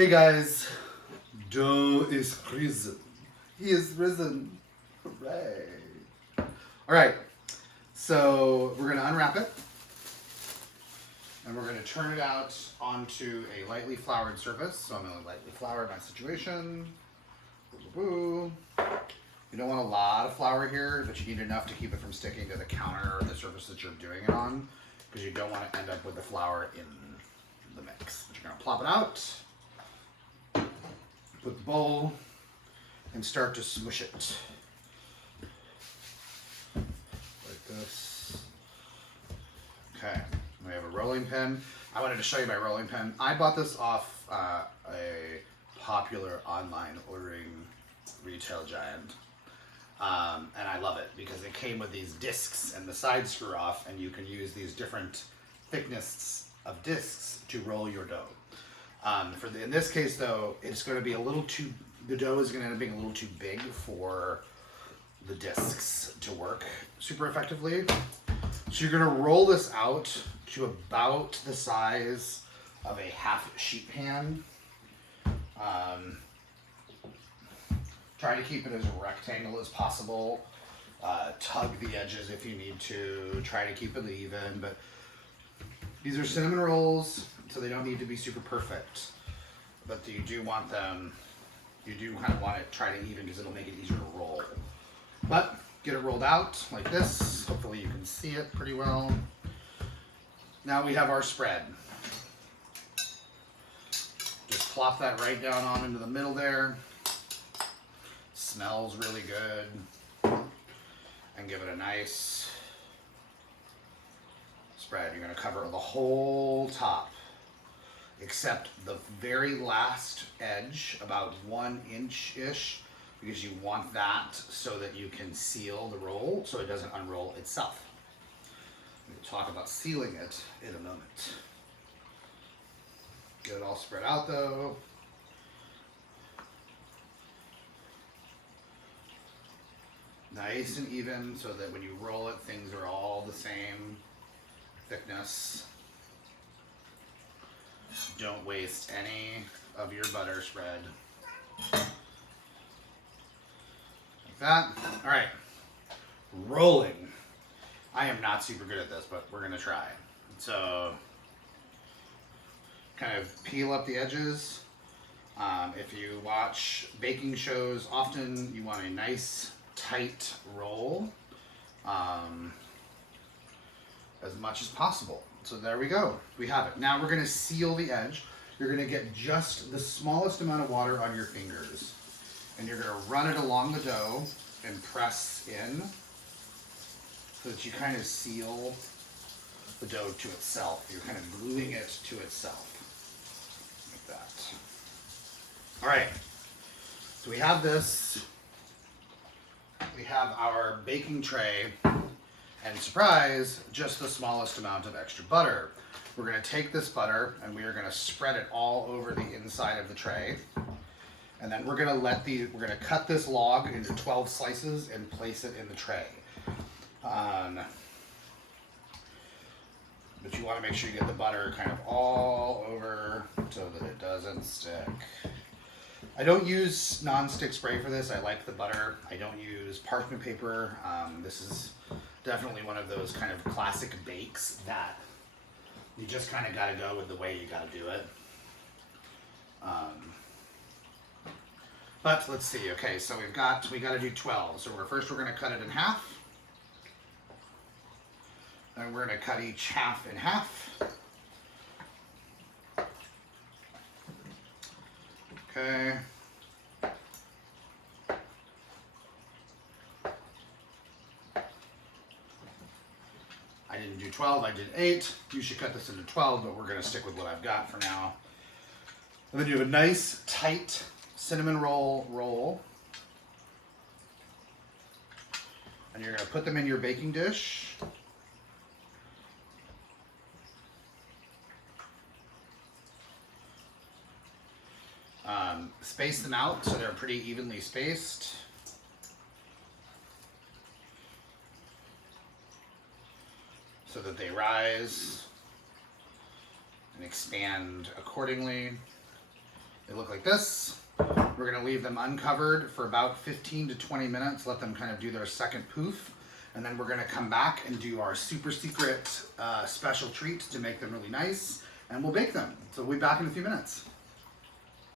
Hey guys, dough is risen. He is risen. Hooray. Alright, so we're going to unwrap it. And we're going to turn it out onto a lightly floured surface. So I'm going to lightly flour my situation. Boo, boo. You don't want a lot of flour here, but you need enough to keep it from sticking to the counter or the surface that you're doing it on, because you don't want to end up with the flour in the mix. But you're going to plop it out, put the bowl, and start to smush it. Like this. Okay, we have a rolling pin. I wanted to show you my rolling pin. I bought this off a popular online ordering retail giant. And I love it because it came with these discs and the sides screw off, and you can use these different thicknesses of discs to roll your dough. In this case though, it's going to be the dough is going to end up being a little too big for the discs to work super effectively. So you're going to roll this out to about the size of a half sheet pan. Try to keep it as rectangle as possible. Tug the edges if you need to. Try to keep it even. But these are cinnamon rolls, so they don't need to be super perfect. But you do want them. You do kind of want to try to even because it'll make it easier to roll. But get it rolled out like this. Hopefully you can see it pretty well. Now we have our spread. Just plop that right down on into the middle there. Smells really good, and give it a nice spread. You're going to cover the whole top except the very last edge, about 1 inch-ish, because you want that so that you can seal the roll so it doesn't unroll itself. We'll talk about sealing it in a moment. Get it all spread out though. Nice and even so that when you roll it, things are all the same thickness. Don't waste any of your butter spread. Like that. All right. Rolling. I am not super good at this, but we're going to try. So kind of peel up the edges. If you watch baking shows, often you want a nice tight roll as much as possible. So there we go. We have it. Now we're going to seal the edge. You're going to get just the smallest amount of water on your fingers, and you're going to run it along the dough and press in so that you kind of seal the dough to itself. You're kind of gluing it to itself like that. All right. So we have this. We have our baking tray, and surprise, just the smallest amount of extra butter. We're going to take this butter and we are going to spread it all over the inside of the tray. And then we're going to cut this log into 12 slices and place it in the tray. But you want to make sure you get the butter kind of all over so that it doesn't stick. I don't use non-stick spray for this. I like the butter. I don't use parchment paper. This is definitely one of those kind of classic bakes that you just kind of got to go with the way you got to do it. But let's see. Okay, so we got to do 12. So first we're going to cut it in half. And we're going to cut each half in half. Okay. I didn't do 12, I did 8. You should cut this into 12, but we're going to stick with what I've got for now. And then you have a nice, tight cinnamon roll. And you're going to put them in your baking dish. Space them out so they're pretty evenly spaced. So that they rise and expand accordingly. They look like this. We're gonna leave them uncovered for about 15 to 20 minutes, let them kind of do their second poof. And then we're gonna come back and do our super secret special treat to make them really nice. And we'll bake them. So we'll be back in a few minutes.